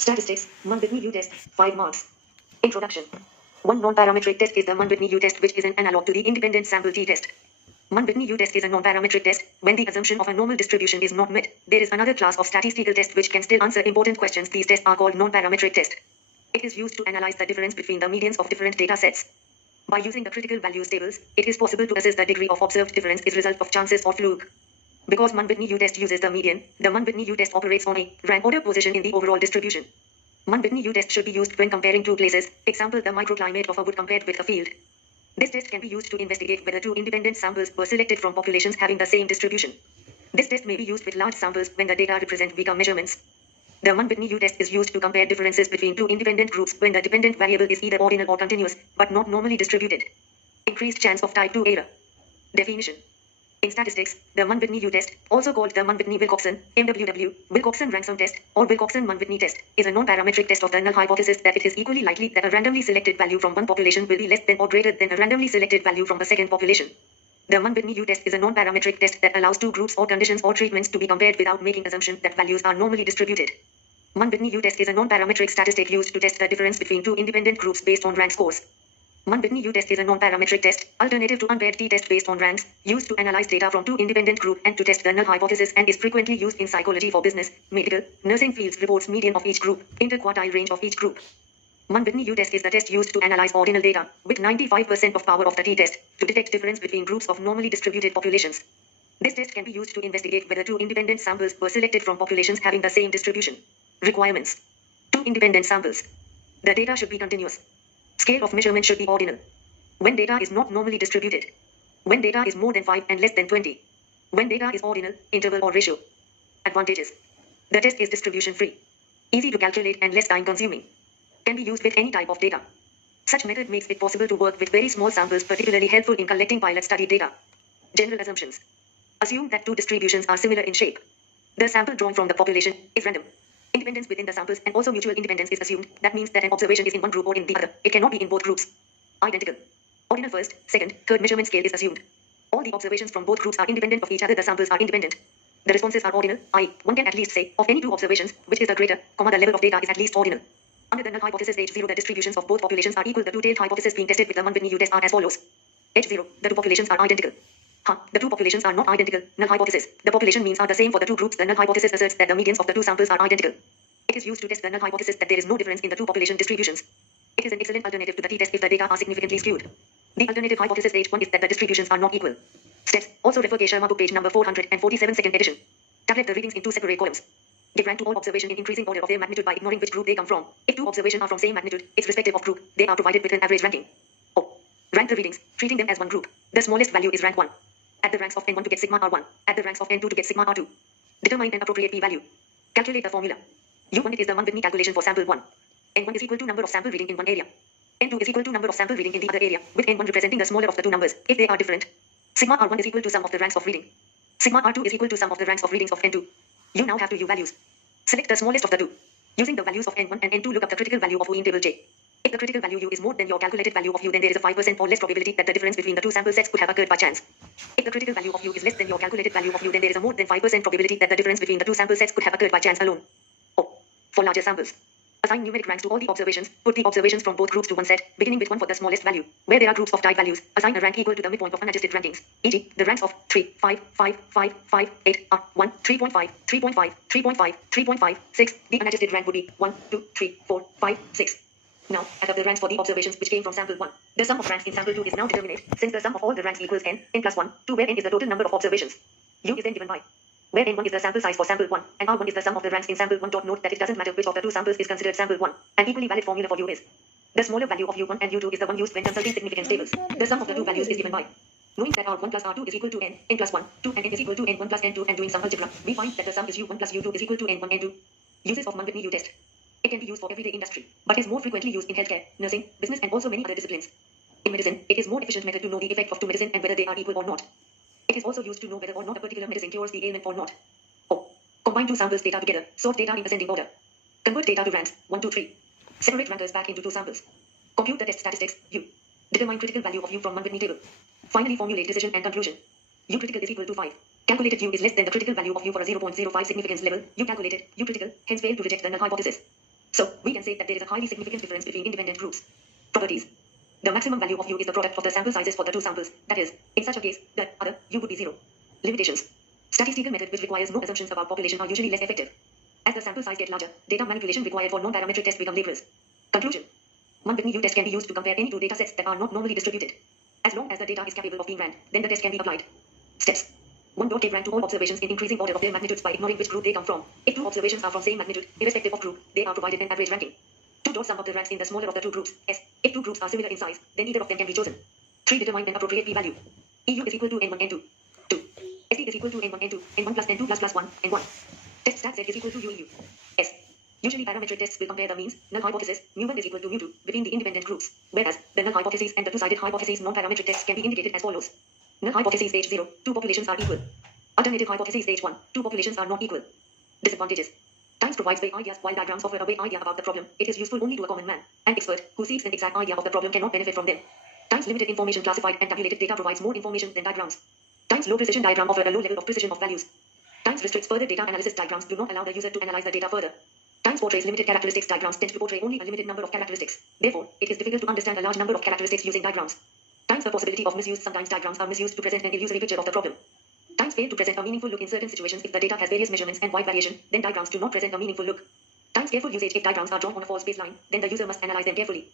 Statistics, Mann Whitney U-test, 5 marks. Introduction. One non-parametric test is the Mann Whitney U-test, which is an analog to the independent sample t-test. Mann Whitney U-test is a non-parametric test. When the assumption of a normal distribution is not met, there is another class of statistical test which can still answer important questions. These tests are called non-parametric test. It is used to analyze the difference between the medians of different data sets. By using the critical values tables, it is possible to assess the degree of observed difference is result of chances or fluke. Because Mann Whitney U-test uses the median, the Mann Whitney U-test operates on a rank order position in the overall distribution. Mann Whitney U-test should be used when comparing two places, example the microclimate of a wood compared with a field. This test can be used to investigate whether two independent samples were selected from populations having the same distribution. This test may be used with large samples when the data represent weaker measurements. The Mann Whitney U-test is used to compare differences between two independent groups when the dependent variable is either ordinal or continuous, but not normally distributed. Increased chance of type 2 error. Definition. In statistics, the Mann Whitney U-test, also called the Mann Whitney-Wilcoxon, MWW, Wilcoxon-Ransom test, or Wilcoxon-Mann Whitney test, is a non-parametric test of the null hypothesis that it is equally likely that a randomly selected value from one population will be less than or greater than a randomly selected value from a second population. The Mann Whitney U-test is a non-parametric test that allows two groups or conditions or treatments to be compared without making assumption that values are normally distributed. Mann Whitney U-test is a non-parametric statistic used to test the difference between two independent groups based on rank scores. Mann Whitney U-test is a non-parametric test, alternative to unpaired t-test based on ranks, used to analyze data from two independent groups and to test the null hypothesis, and is frequently used in psychology for business, medical, nursing fields. Reports median of each group, interquartile range of each group. Mann Whitney U-test is the test used to analyze ordinal data, with 95% of power of the t-test, to detect difference between groups of normally distributed populations. This test can be used to investigate whether two independent samples were selected from populations having the same distribution. Requirements. Two independent samples. The data should be continuous. Scale of measurement should be ordinal. When data is not normally distributed. When data is more than 5 and less than 20. When data is ordinal, interval or ratio. Advantages. The test is distribution free. Easy to calculate and less time consuming. Can be used with any type of data. Such method makes it possible to work with very small samples, particularly helpful in collecting pilot study data. General assumptions. Assume that two distributions are similar in shape. The sample drawn from the population is random. Independence within the samples and also mutual independence is assumed. That means that an observation is in one group or in the other. It cannot be in both groups. Identical. Ordinal first, second, third measurement scale is assumed. All the observations from both groups are independent of each other. The samples are independent. The responses are ordinal, i.e., one can at least say, of any two observations, which is the greater, the level of data is at least ordinal. Under the null hypothesis H0, the distributions of both populations are equal. The two-tailed hypothesis being tested with the Mann Whitney U-test are as follows. H0, the two populations are identical. The two populations are not identical. Null hypothesis. The population means are the same for the two groups. The null hypothesis asserts that the medians of the two samples are identical. It is used to test the null hypothesis that there is no difference in the two population distributions. It is an excellent alternative to the t-test if the data are significantly skewed. The alternative hypothesis H1 is that the distributions are not equal. Steps. Also refer K. Sharma book page number 447 second edition. Tablet the readings in two separate columns. Give rank to all observations in increasing order of their magnitude by ignoring which group they come from. If two observations are from same magnitude, its respective of group, they are provided with an average ranking. Rank the readings, treating them as one group. The smallest value is rank 1. Add the ranks of n1 to get sigma r1. Add the ranks of n2 to get sigma r2. Determine an appropriate p-value. Calculate the formula. U1 is the Mann Whitney calculation for sample 1. N1 is equal to number of sample reading in one area. N2 is equal to number of sample reading in the other area, with N1 representing the smaller of the two numbers, if they are different. Sigma R1 is equal to sum of the ranks of reading. Sigma R2 is equal to sum of the ranks of readings of N2. You now have two U values. Select the smallest of the two. Using the values of N1 and N2, look up the critical value of U in table J. If the critical value U is more than your calculated value of U, then there is a 5% or less probability that the difference between the two sample sets could have occurred by chance. If the critical value of U is less than your calculated value of U, then there is a more than 5% probability that the difference between the two sample sets could have occurred by chance alone. For larger samples. Assign numeric ranks to all the observations. Put the observations from both groups to one set, beginning with 1 for the smallest value. Where there are groups of type values, assign a rank equal to the midpoint of unadjusted rankings. E.g., the ranks of 3, 5, 5, 5, 5, 8 are 1, 3.5, 3.5, 3.5, 3.5, 6. The unadjusted rank would be 1, 2, 3, 4, 5, 6. Now, add up the ranks for the observations which came from sample 1. The sum of ranks in sample 2 is now determinate, since the sum of all the ranks equals n plus 1, to where n is the total number of observations. U is then given by where n1 is the sample size for sample 1, and r1 is the sum of the ranks in sample 1. Note that it doesn't matter which of the two samples is considered sample 1. An equally valid formula for U is the smaller value of U1 and U2 is the one used when consulting significance tables. The sum of the two values is given by knowing that R1 plus R2 is equal to n plus 1, 2 and n is equal to n1 plus n2, and doing some algebra, we find that the sum is U1 plus U2 is equal to n1 n2. Uses of Mann Whitney U-test. It can be used for everyday industry, but is more frequently used in healthcare, nursing, business, and also many other disciplines. In medicine, it is more efficient method to know the effect of two medicine and whether they are equal or not. It is also used to know whether or not a particular medicine cures the ailment or not. Combine two samples data together. Sort data in ascending order. Convert data to ranks 1, 2, 3. Separate rankers back into two samples. Compute the test statistics U. Determine critical value of U from Mann Whitney table. Finally formulate decision and conclusion. U critical is equal to 5. Calculated U is less than the critical value of U for a 0.05 significance level. U calculated U critical, hence fail to reject the null hypothesis. So, we can say that there is a highly significant difference between independent groups. Properties. The maximum value of u is the product of the sample sizes for the two samples. That is, in such a case, the other u would be 0. Limitations. Statistical method which requires no assumptions about population are usually less effective. As the sample size gets larger, data manipulation required for non-parametric tests become laborious. Conclusion. Mann Whitney U test can be used to compare any two data sets that are not normally distributed. As long as the data is capable of being ran, then the test can be applied. Steps. 1. Give rank to all observations in increasing order of their magnitudes by ignoring which group they come from. If two observations are from same magnitude, irrespective of group, they are provided an average ranking. 2. Sum up the ranks in the smaller of the two groups, S. If two groups are similar in size, then either of them can be chosen. 3. Determine an appropriate p-value. EU is equal to n1, n2. 2. ST is equal to n1, n2, n1 plus n2 plus 1, n1. Test stat Z is equal to UEU. S. Usually parametric tests will compare the means, null hypothesis, mu1 is equal to mu2, between the independent groups, whereas the null hypothesis and the two-sided hypothesis non-parametric tests can be indicated as follows. Null hypothesis stage 0, two populations are equal. Alternative hypothesis stage 1, two populations are not equal. Disadvantages. Times provides vague ideas while diagrams offer a vague idea about the problem. It is useful only to a common man. An expert who seeks an exact idea of the problem cannot benefit from them. Times limited information classified and tabulated data provides more information than diagrams. Times low precision diagram offer a low level of precision of values. Times restricts further data analysis diagrams do not allow the user to analyze the data further. Times portrays limited characteristics diagrams tend to portray only a limited number of characteristics. Therefore, it is difficult to understand a large number of characteristics using diagrams. Times the possibility of misuse. Sometimes diagrams are misused to present an illusory picture of the problem. Times fail to present a meaningful look in certain situations if the data has various measurements and wide variation, then diagrams do not present a meaningful look. Times careful usage. If diagrams are drawn on a false baseline, then the user must analyze them carefully.